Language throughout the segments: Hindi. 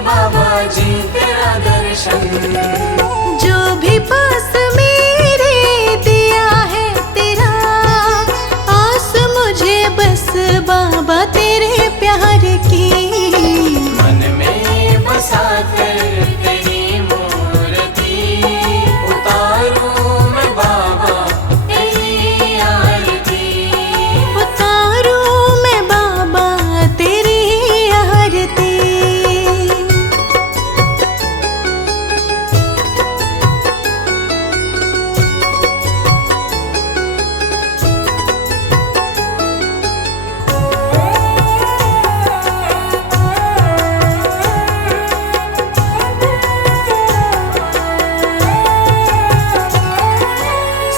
में बाबा जी तेरा दर्शन। जो भी पास मेरे दिया है तेरा, आस मुझे बस बाबा तेरे प्यार की। मन में बसा कर तेरी मूर्ति, उतारूं मैं बाबा तेरी आरती। उतारूं मैं बाबा तेरी आरती।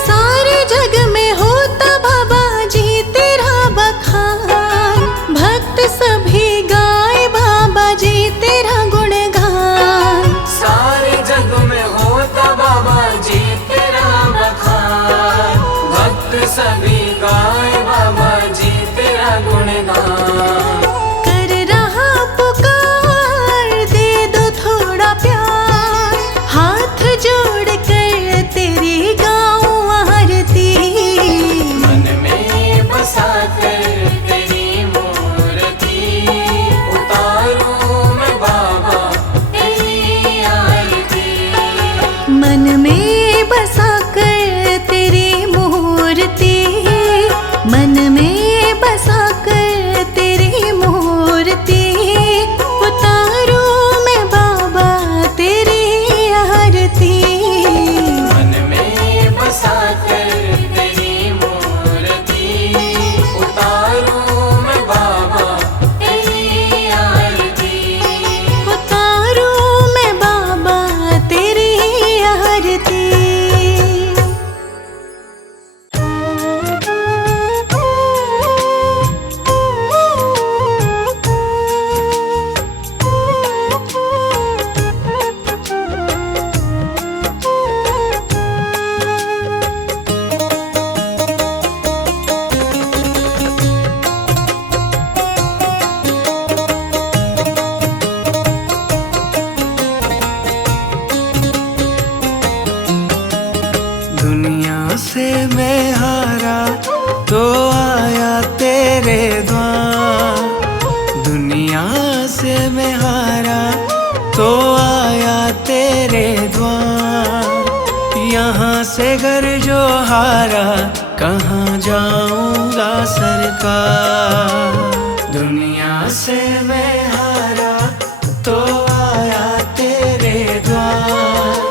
सारे जग में होता बाबा जी तेरा बखान, भक्त सभी गाए बाबा जी तेरा गुणगान। सारे जग में होता बाबा जी तेरा बखान, भक्त सभी गाए बाबा जी तेरा गुणगान। कर रहा पुकार दे दो थोड़ा प्यार, हाथ जोड़ कर तेरी गाऊं आरती। मन में बसा कर तेरी मूर्ति, उतारूं मैं बाबा तेरी आरती। मन में बसा कर तेरी मूर्ति, मन में बसा कर तेरी मूर्ति, उतारूं मैं बाबा तेरी आरती। मन में बसा कर तेरी मूर्ति, उतारूं मैं बाबा तेरी आरती। उतारूं मैं बाबा तेरी आरती। दुनिया से मैं हारा तो आया तेरे द्वार। दुनिया से मैं हारा तो आया तेरे द्वार। यहाँ से घर जो हारा कहाँ जाऊंगा सरकार। दुनिया से मैं हारा तो आया तेरे द्वार।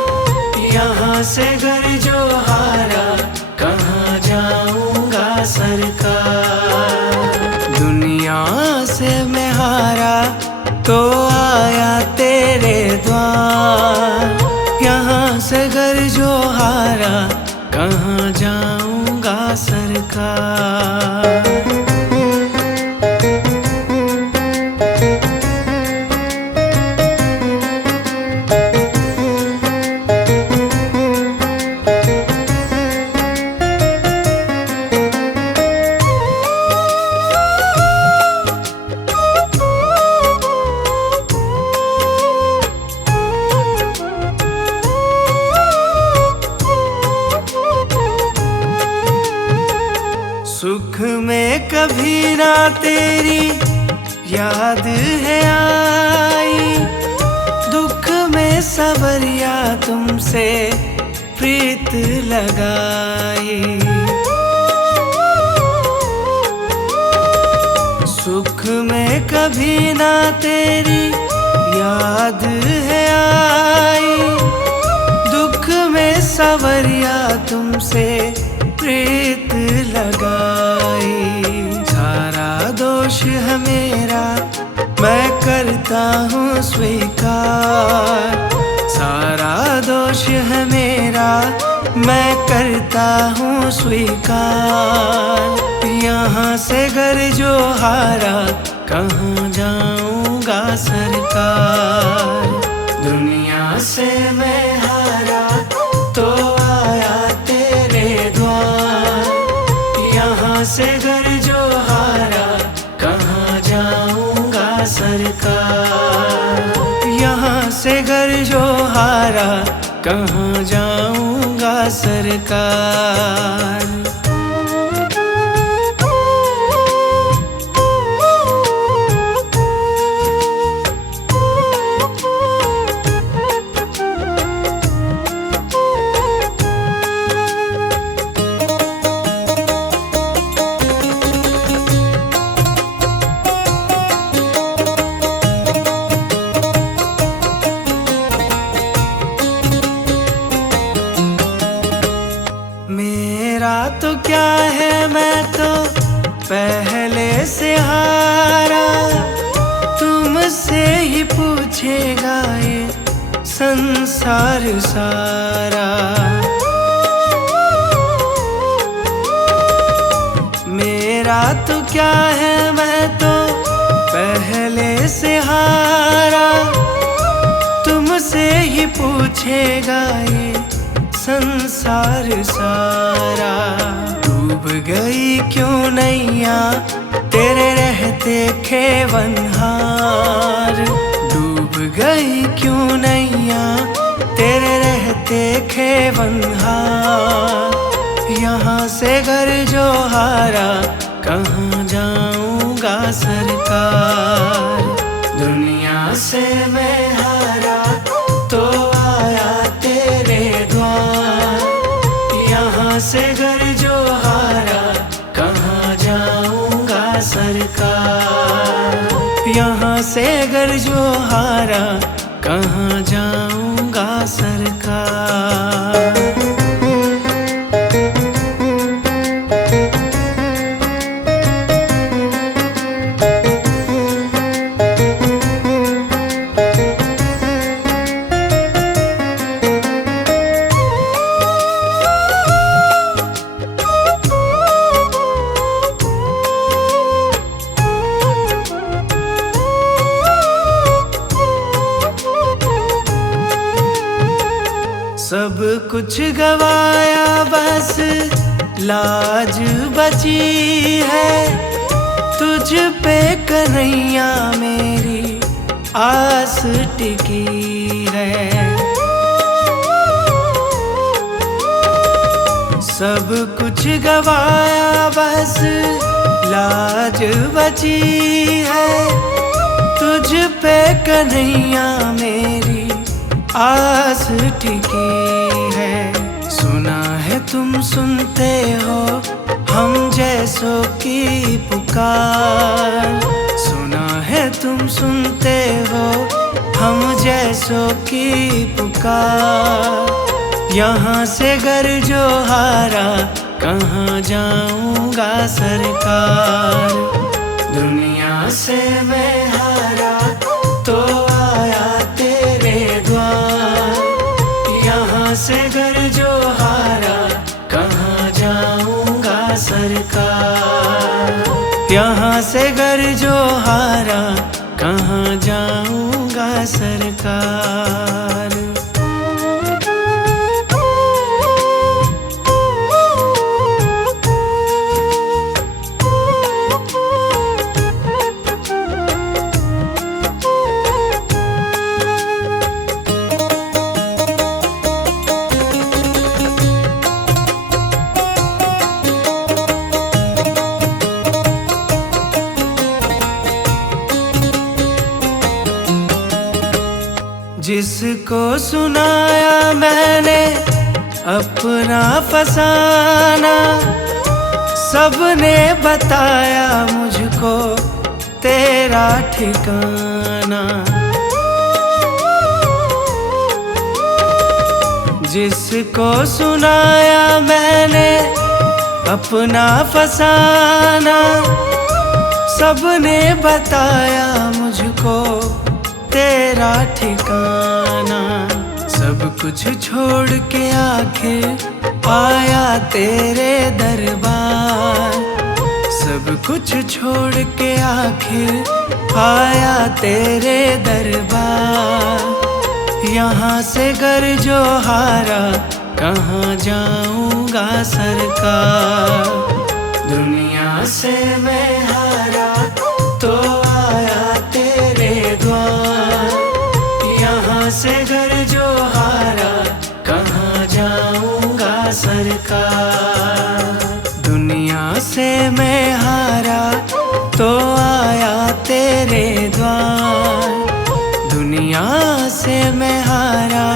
यहाँ से घर जो हारा कहाँ जाऊंगा सरकार। दुनिया से मैं हारा तो आया तेरे द्वार। यहाँ से घर जो हारा कहाँ जाऊंगा सरकार। सुख में कभी ना तेरी याद है आई, दुख में सवरिया तुमसे प्रीत लगाई। सुख में कभी ना तेरी याद है आई, दुख में सवरिया तुमसे प्रीत लगाई। सारा दोष है मेरा मैं करता हूँ स्वीकार। सारा दोष है मेरा मैं करता हूँ स्वीकार। यहाँ से घर जो हारा कहाँ जाऊंगा सरकार। दुनिया से मैं हारा तो आया तेरे द्वार। यहाँ से घर जो हारा कहाँ जाऊंगा सरकार। से घर जो हारा कहाँ जाऊंगा सरकार। मेरा तो क्या है, मैं तो पहले से हारा, तुमसे ही पूछेगा ये संसार सारा। मेरा तो क्या है, मैं तो पहले से हारा, तुमसे ही पूछेगा ये संसार सारा। डूब गई क्यों नैया तेरे रहते खेवनहार, डूब गई क्यों नैया तेरे रहते खेवनहार। यहाँ से घर जो हारा कहाँ जाऊंगा सरकार। दुनिया से मैं हारा तो आया तेरे द्वार, यहाँ से घर जो हारा कहाँ जाऊंगा सरकार। यहाँ से घर जो हारा कहाँ जाऊंगा सरकार। सब कुछ गवाया बस लाज बची है, तुझ पे कन्हैया मेरी आस टिकी है। सब कुछ गवाया बस लाज बची है, तुझ पे कन्हैया मेरी आस टिकी है। सुना है तुम सुनते हो हम जैसों की पुकार, सुना है तुम सुनते हो हम जैसों की पुकार। यहाँ से घर जो हारा कहाँ जाऊंगा सरकार। दुनिया से मैं हारा तो आया तेरे द्वार, यहाँ से घर जो हारा कहाँ जाऊंगा सरकार। यहाँ से घर जो हारा कहाँ जाऊंगा सरकार। जिसको सुनाया मैंने अपना फसाना, सबने बताया मुझको तेरा ठिकाना। जिसको सुनाया मैंने अपना फसाना, सबने बताया मुझको तेरा ठिकाना। सब कुछ छोड़ के आखिर आया तेरे दरबार, सब कुछ छोड़ के आखिर आया तेरे दरबार। यहाँ से घर जो हारा कहाँ जाऊंगा सरकार। दुनिया से मैं हारा तो आया तेरे द्वार, यहाँ से घर जो हारा कहाँ जाऊंगा सरकार। दुनिया से मैं हारा तो आया तेरे द्वार। दुनिया से मैं हारा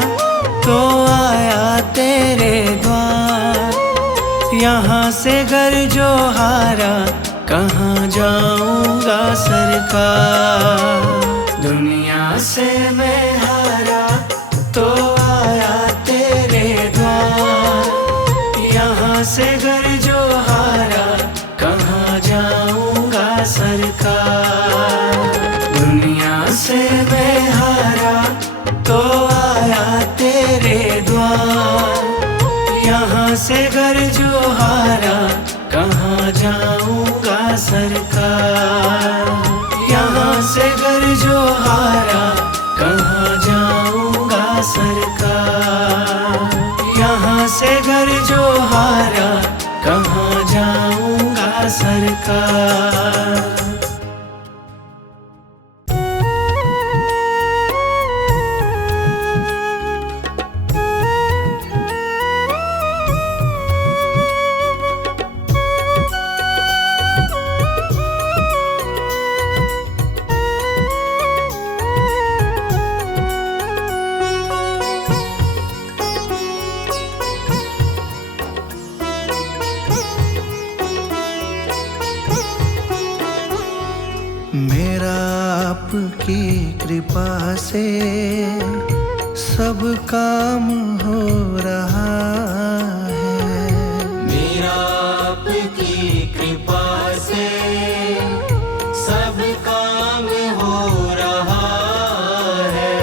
तो आया तेरे द्वार। यहाँ से घर जो हारा कहाँ जाऊंगा सरकार। दुनिया से मैं हारा तो आया तेरे द्वार। यहाँ से घर जो हारा कहाँ जाऊंगा सरकार। दुनिया से मैं हारा तो आया तेरे द्वार। यहाँ से घर जो हारा कहाँ जाऊंगा सरकार। यहाँ से घर जो हारा कहाँ जाऊंगा सरकार। यहाँ से घर जो हारा कहाँ जाऊंगा सरकार। मेरा आपकी कृपा से सब काम हो रहा है। मेरा आपकी कृपा से सब काम हो रहा है।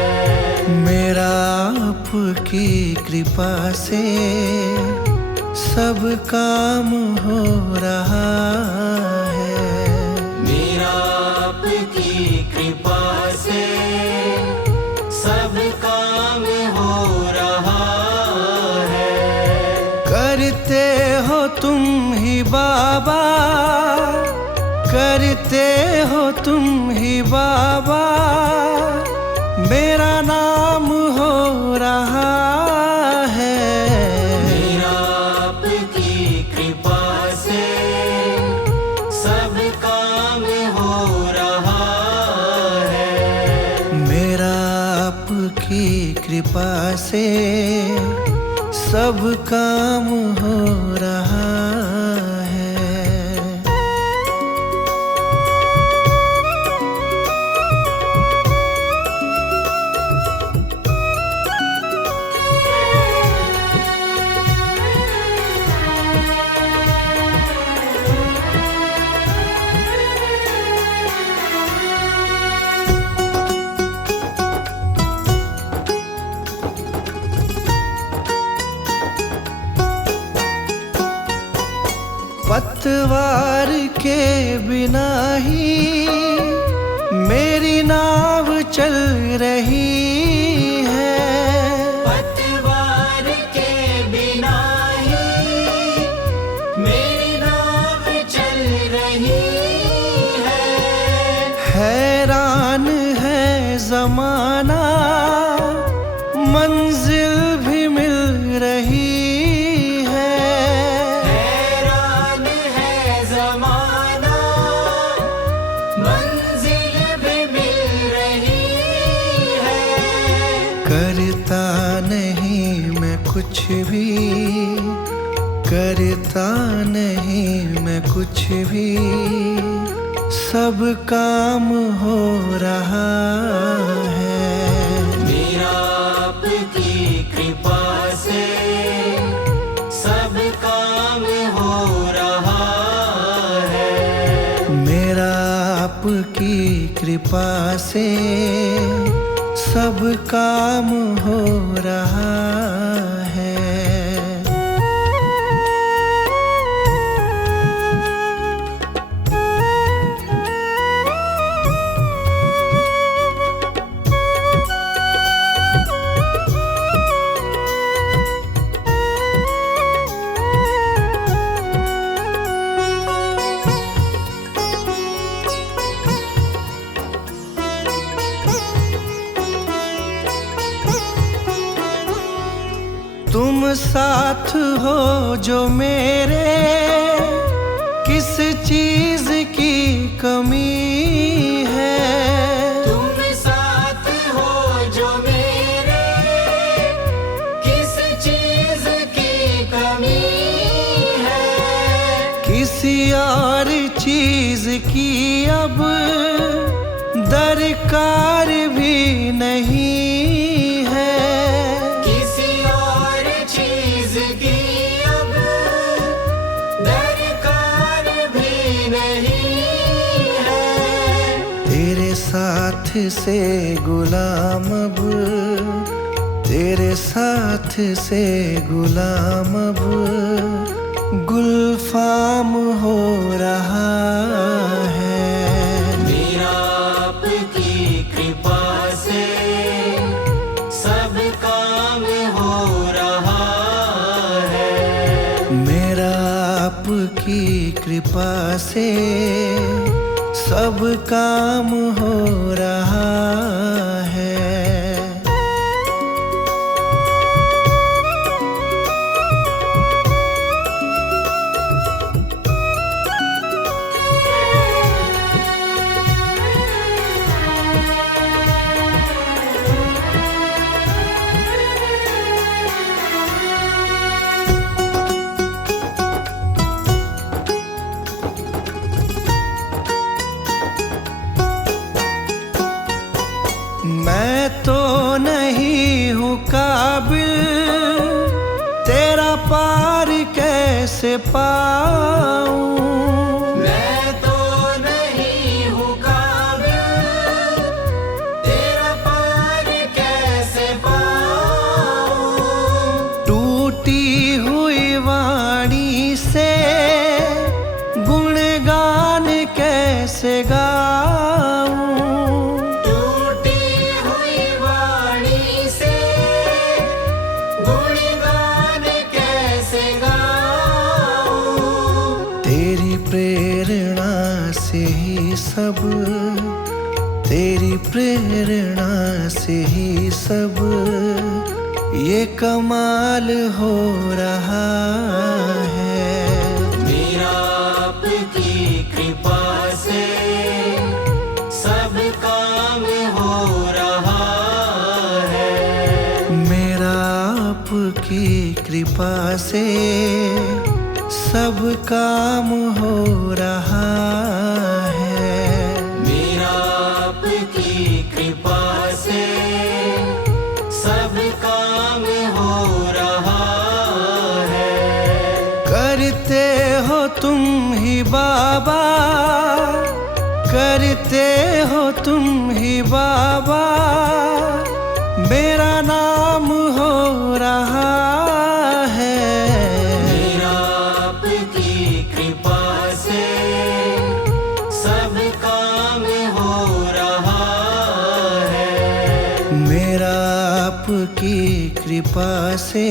मेरा आपकी कृपा से सब काम हो रहा है। मेरा आपकी कृपा से सब काम हो रहा है। करते हो तुम ही बाबा, करते हो तुम ही बाबा, मेरा नाम हो रहा है। मेरा आपकी कृपा से सब काम हो रहा है। मेरा आपकी कृपा से सब काम हो रहा है। पतवार के बिना ही मेरी नाव चल रही है। पतवार के बिना ही मेरी नाव चल रही है। हैरान है जमाना, मंजिल भी मिल रही है। हैरान है जमाना, मंजिल भी मिल रही है। करता नहीं मैं कुछ भी, करता नहीं मैं कुछ भी, सब काम हो रहा है। मेरा आपकी कृपा से सब काम हो रहा है। मेरा आपकी कृपा से सब काम हो रहा है। तुम साथ हो जो मेरे, किस चीज की कमी है। तुम साथ हो जो मेरे, किस चीज की कमी है। किसी और चीज की अब दरकार भी नहीं है। किसी और चीज की अब दरकार भी नहीं है। तेरे साथ से गुलाम अब, तेरे साथ से गुलाम अब गुलफाम हो रहा है। मेरा आपकी कृपा से सब काम हो रहा है। मेरा आपकी कृपा से सब काम हो रहा है। मैं तो नहीं हूँ काबिल, तेरा पार कैसे पाऊं। मैं तो नहीं हूँ काबिल, तेरा पार कैसे पाऊं। टूटी हुई वाणी से गुणगान कैसे गाऊं। तेरी प्रेरणा से ही सब, तेरी प्रेरणा से ही सब ये कमाल हो रहा है। मेरा आपकी कृपा से सब काम हो रहा है। मेरा आपकी कृपा से सब काम हो रहा है। मेरा आपकी कृपा से सब काम हो रहा है। करते हो तुम ही बाबा, करते हो तुम ही बाबा, मेरा नाम हो रहा है। मेरा आपकी कृपा से सब काम हो रहा है। मेरा आपकी कृपा से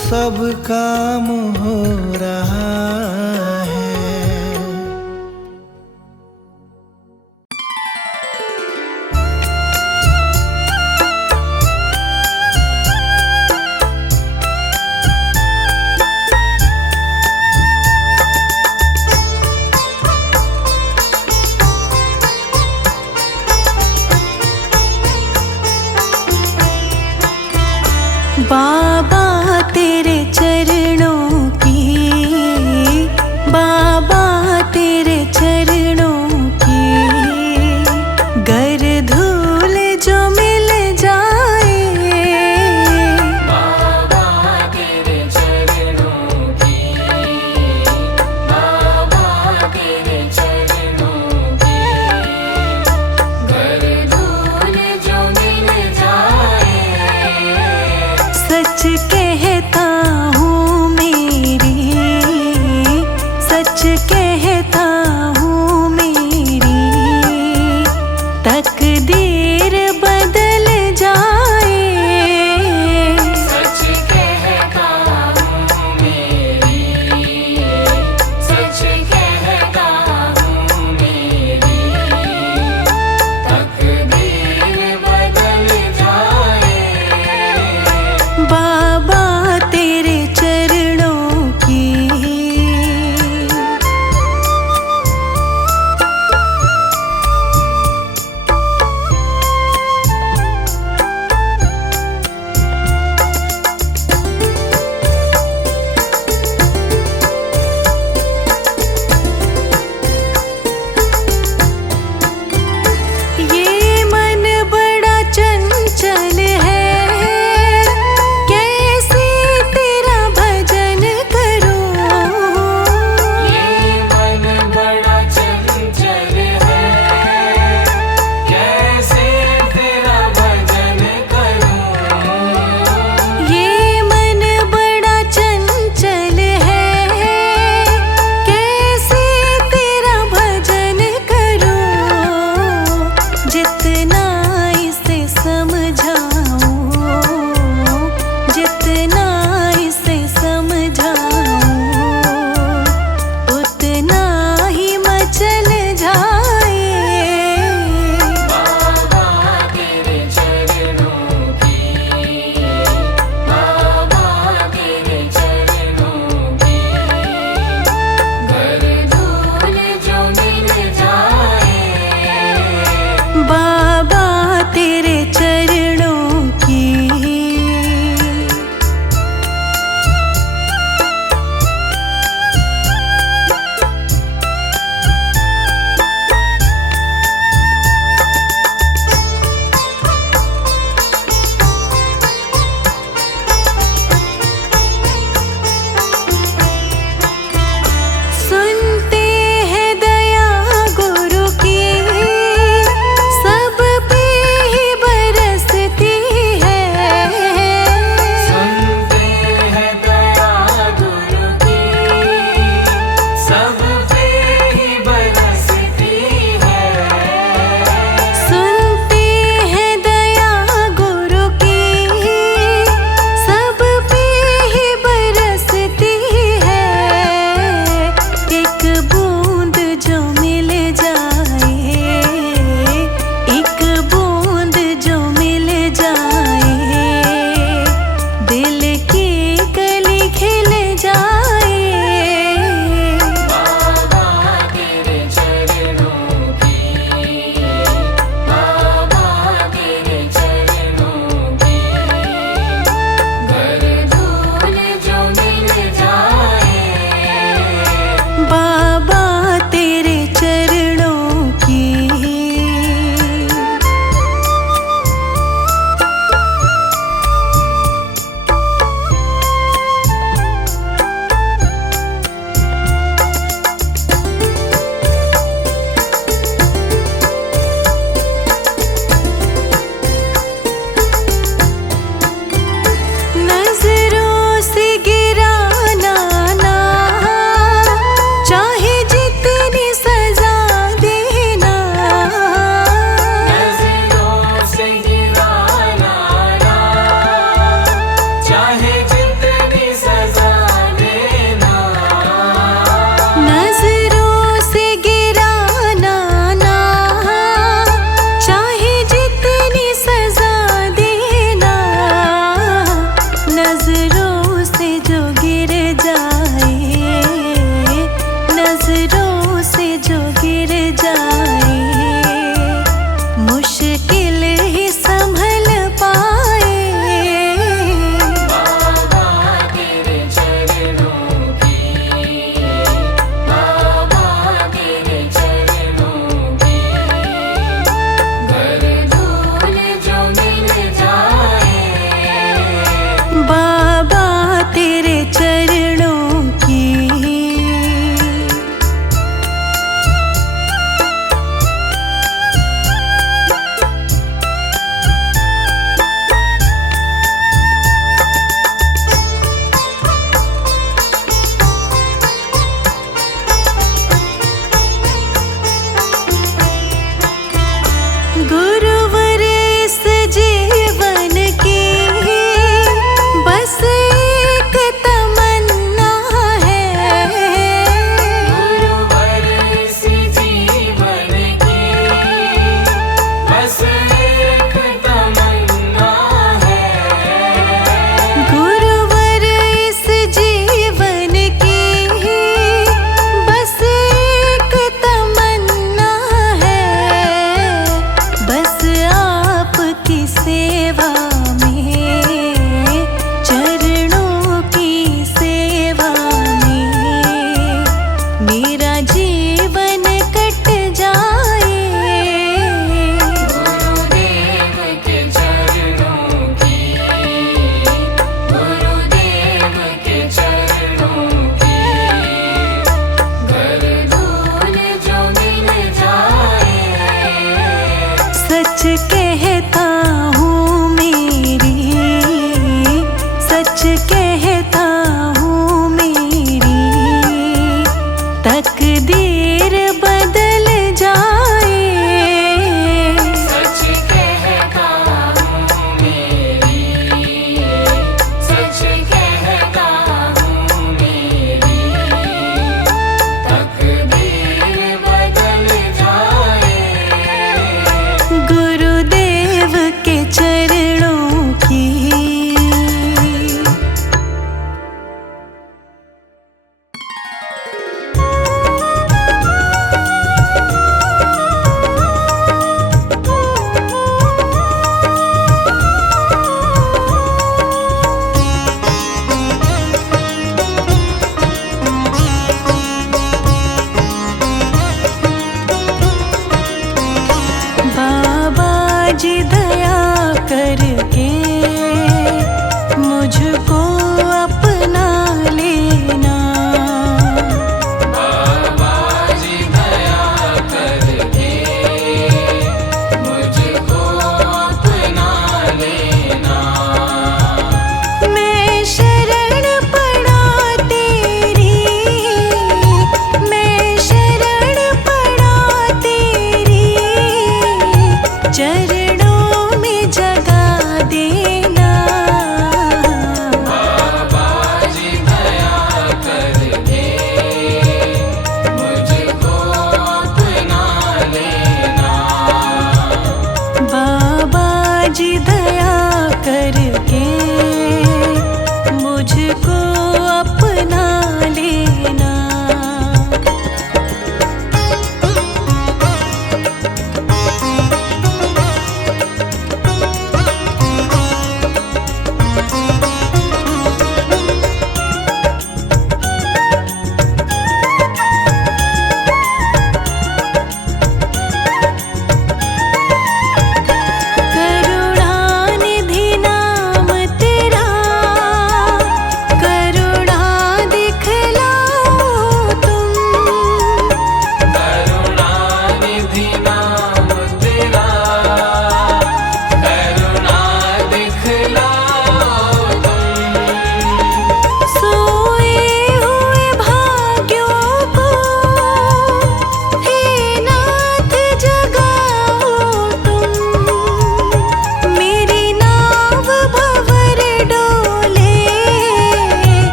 सब काम हो रहा है। बा